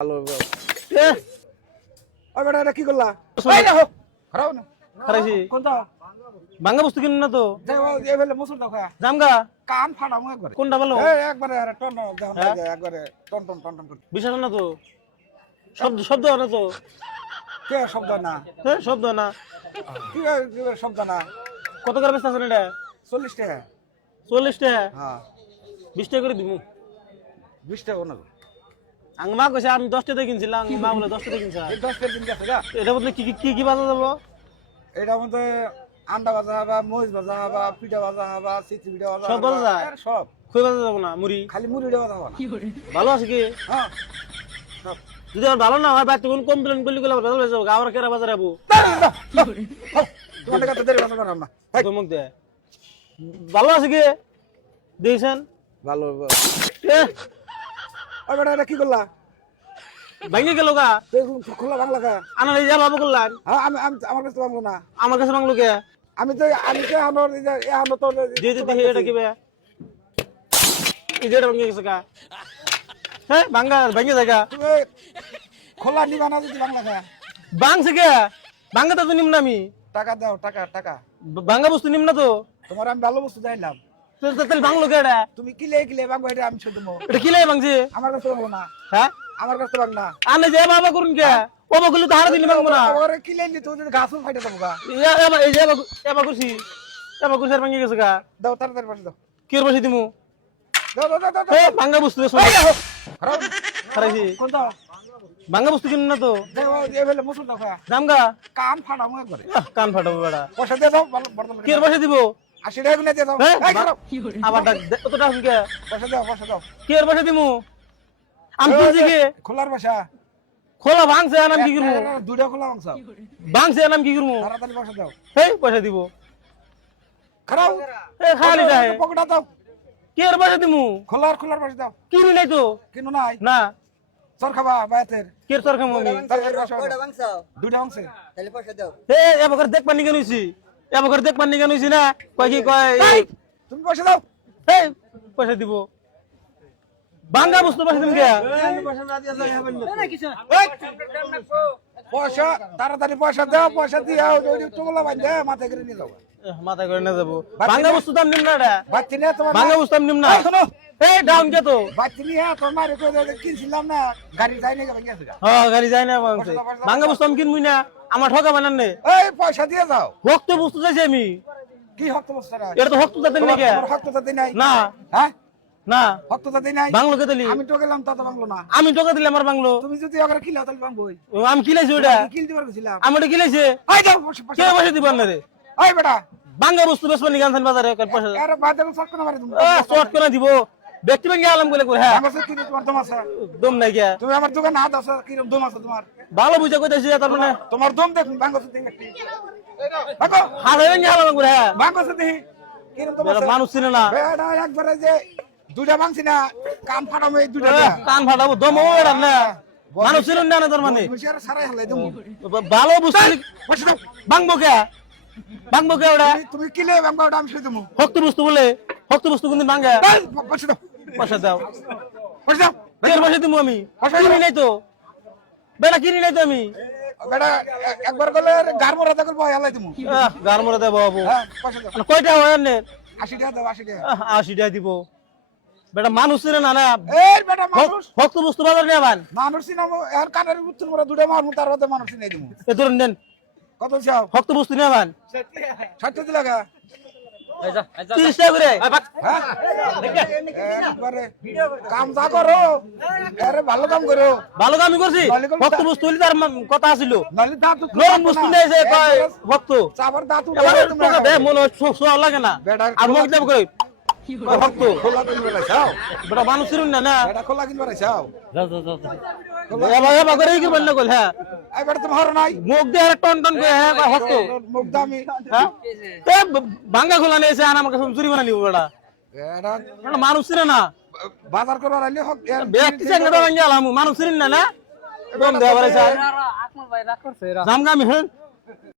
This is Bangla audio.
ভালো এ ওই বেটা এটা কি করলা শোনো। এই দেখো খারাপ না খারাইছি কোনটা ভাঙ্গা বস্তু কিনুন না তো দেখো এই ফেলে মুসুর দাও খা জামগা কান ফাটামু একবারে কোনটা ভালো এই একবারে আরে টন টন দেখো হ্যাঁ? একবারে টন টন টন টন করে বিশ্বাস না তো শব্দ শব্দ না তো কে শব্দ না হ্যাঁ শব্দ না কি শব্দ না কত করে বেচতে আছেন এটা 40 টাকা 40 টাকা হ্যাঁ 20 টাকা করে দিব 20 টাকা না আং মা কইছে আমি 10 টাকা কিনছিলাম মা বলে 10 টাকা কিনছা এই 10 টাকা দিন গেছে গা এটা বলতে কি কি কি বাজা যাব এটার মধ্যে আন্ডা ভাজা হবা মহিষ ভাজা হবা পিঠা ভাজা হবা সিচি পিঠা ভাজা সব ভাজা যায়? আর সব কই বাজা যাব না মুড়ি খালি মুড়ি ভাজা হবা না ভালো আছে কি হ্যাঁ সব যদি আর ভালো না হয় বাইরে তখন কমপ্লেন করলি গেলে ভালো হয়ে যাবে গাওয়ার কেরা বাজারে আবু তোমার কাছে দেরি ভালো করাম না মুখ দে ভালো আছে কি দিয়েছেন ভালো এ ওই বেটা এটা কি করলা ভাঙে গেল গা খোলা বাংলা কা আনা যা ভাবো করলাম হ্যাঁ আমি আমার কাছে বাংলা না আমার কাছে বাংলো কে আমি তো আনো তো দিয়ে দেখি এটা কি বে এই যেটা ভাঙে গেছে গা হ্যাঁ ভাঙ্গা ভাঙে জায়গা তুমি খোলা নিবা না যদি বাংলা কা ভাঙছে কে ভাঙ্গা তো নিম না আমি টাকা দাও টাকা টাকা ভাঙ্গা বস্তু নিম না তো তোমার আমি ভালো বস্তু চাইলাম তাহলে ভাঙলো কে এটা তুমি কিলে বাংলা এটা আমি ছেড়ে দেবো এটা কি লাই ভাঙছে আমার কাছে বাংলা না হ্যাঁ আমার কাছে বাংলা আনে যে বাবা করুন কে ও বগুলো তো হারা দিলি ভাঙবো না ওরে কিলে নি তুমি গাছও ফাইটে দেবো গা এই যে এবার করছি এবার করছি আর ভাঙে গেছে গা দাও তাড়াতাড়ি পাশে দাও কি বসে দিমু দাও দাও দাও দাও এ ভাঙ্গা বস্তু খারাপ খারাইছি কোন দাও ভাঙ্গা বস্তু কিনুন না তো দেখো এই ফেলে মুসুর দাও খা জামগা কান ফাটামু একবারে কান ফাটাবো বেড়া পয়সা দিয়ে দাও বর্তমান কি বসে দিব 80 টাকা গুনে দিয়ে দাও হ্যাঁ? এই খারাপ আবার ডাক কত টাকা কে পয়সা দাও কি বসে দিমু আমি তুলছি কি খোলার বাসা খোলা ভাঙছে আনাম কি করবো দুইটা খোলা মাংস ভাঙছে আনাম কি করবো তাড়াতাড়ি পয়সা দাও এই পয়সা দিব খারাপ এই খালি যায় পকেটটা দাও কি বসে দিমু খোলার পয়সা দাও কিনি নাই তো কিনো নাই না চর খাবা বায়াতের কে তোর খামো আমি দুইটা মাংস এবার দেখ পানি কেন হইছি এবার দেখ পানি কেন হইছি না কয় কি কয় তুমি পয়সা দাও এই পয়সা দিব ভাঙ্গা বস্তু পয়সা দিম কে পয়সা তাড়াতাড়ি পয়সা দাও পয়সা দিয়ে ওই টুকলা বাঁধে মাথায় করে নিয়ে যাও মাথা করে না যাবো ভাঙ্গা বস্তু দাম নিম না এটা বাচ্চি নিয়ে তোমার ভাঙ্গা বস্তু দাম নিম না এই শোনো এই ডাউন কে তো বাচ্চি নিয়ে তোমার কিনছিলাম না গাড়ি যাই না গেছে গেছে হ্যাঁ গাড়ি যায় না ভাঙছে ভাঙ্গা বস্তু আমি কিনবই না আমার ঠকা বানান নে এই পয়সা দিয়ে যাও হক তো বস্তু চাইছি আমি কি হক তো বস্তারা এটা তো হক তো যাতে নাকি হক তো তাতে নাই না হ্যাঁ না হক তো তাতে নাই বাংলো কে দিলি আমি তো গেলাম তা তো বাংলো না আমি টাকা দিলে আমার বাংলো তুমি যদি ওখানে কিলাও তাহলে বাংবই আমি কিলাইছি ওটা কিনতে পারছিলাম আমি ওটা কিলাইছে এই দাও কে পয়সা দিবেন না রে এই বেটা বাঙ্গা বস্তু বেসবানি গানছেন বাজারে পয়সা আরে বাদ দাও সব কোন মারি তুমি শর্ট করে দিব ব্যক্তি ব্যাংকে আলাম বলে করে হ্যাঁ আমার সাথে কি তোমার দম আছে দম নাই গিয়া তুমি আমার দোকানে হাত আছে কি দম আছে তোমার ভালো বুঝা কইতাছি তার মানে তোমার দম দেখুন বাংলা সাথে একটি দেখো হাত ব্যাংকে আলাম করে হ্যাঁ বাংলা সাথে কি দম বেটা আছে মানুষ চিনে না বেটা একবারে যে দুইটা মাংসি না কান ফাটামে এই দুইটা কান ফাটাবো দম ওড়ান না মানুষ চিনুন না তার মানে তুমি আর সারাই হলাই তুমি ভালো বুঝতে বসে দাও বাংবো কে বাংবো কে ওটা তুমি কিলে বাংলা ওটা আমি শুই দেবো হক্ত বস্তু বলে হক্ত বস্তু কোনদিন ভাঙ্গা বসে দাও পয়সা দাও বসে দাও কে পয়সা দিব আমি কিনি নাই তো বেটা কিনি নাই তো আমি বেটা একবার গেলে গারমরা দেখল বয় হালাই তুমি গার মরে দেবো বাবু হ্যাঁ বসে দাও কয়টা হয় নে 80 টাকা দাও 80 টাকা 80 টাকা দিব বেটা মানুষ চিনে না না এই বেটা মানুষ হক্ত বস্তু বাজার নিয়ে আবান মানুষ চিনামো এর কানের উত্তর মরা দুটো মারমু তার মধ্যে মানুষ চিনাই দিমু এ ধরুন দেন কত চাও হক্ত বস্তু নিয়ে আবান 60 দিলা গা 30 টাকা করে হ্যাঁ একবারে কাম যা করো আরে ভালো কাম করো ভালো কামই করছি হক্ত বস্তু হইলে তার কথা আছিল নালে দাঁত নরম বস্তু নেই যে কয় হক্ত চাবার দাঁত এবার উঠে টাকা দে মনে সোয়া লাগে না আর মুখ দেব করে হক্ত খোলা কিনবে রাইছাও বেটা মানুষ চিনুন না না এটা খোলা কিনবে রাইছাও এবার করে কি বললে কল হ্যাঁ এই বেটা তুমি হরো নাই মুখ দিয়ে আর টন টন করে হ্যাঁ হক্ত মুখ দামি হ্যাঁ এ ভাঙ্গা খোলা নিয়েছে আর আমাকে চুরি বানা নিব বেটা এটা মানুষ চিনে না বাজার করবার আইলে হক ব্যক্তি চেঙ্গা ভাঙ্গা আলাম মানুষ চিনেন না না দম দেওয়া পারে স্যার জামগা আমি হ্যাঁ